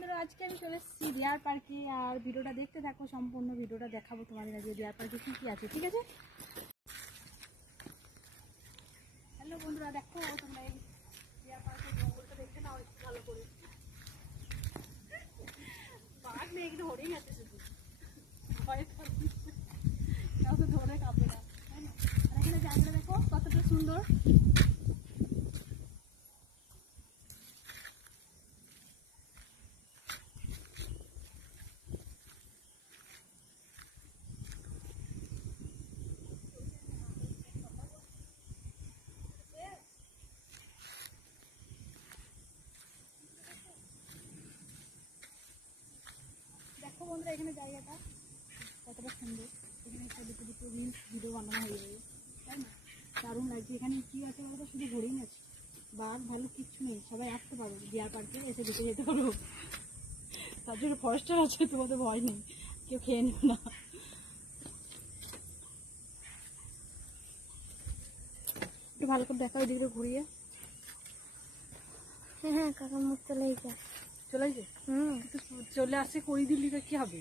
বন্ধুরা, আজকে আমি চলে এসেছি ডিয়ার পার্কে। আর ভিডিওটা দেখতে থাকো, সম্পূর্ণ ভিডিওটা দেখাবো তোমাদের আজকে ডিয়ার পার্কে কী কী আছে, ঠিক আছে? হ্যালো বন্ধুরা, দেখো তোমরা এই ডিয়ার পার্কের জঙ্গলটা দেখতে নাও একটু ভালো করে। বাঘ নেই, কিন্তু হরিণ আছে শুধু, ভয় তাও তো ধরে কাঁপবে না, তাই না? আর এখানে জায়গাটা দেখো কতটা সুন্দর। দেখো বন্ধুরা, এখানে জায়গাটা কতটা সুন্দর। এখানে দুটো দুটো রিলস ভিডিও বানানো হয়ে যাবে, তাই না? দারুণ লাগছে। এখানে কি আছে বলতো, শুধু হরিণ আছে, বাঘ ভালো কিচ্ছু নেই। সবাই আসতে পারো ডিয়ার পার্কে, এসে দেখে যেতে পারো। তার জন্য ফরেস্টার আছে, তোমাদের ভয় নেই, কেউ খেয়ে নেবে না। একটু ভালো করে দেখা, ওইদিকে ঘুরিয়ে। হ্যাঁ কাকার মুখ চলে গেছে। চলে আসে, চলে আসে কই দিল্লিতে কি হবে?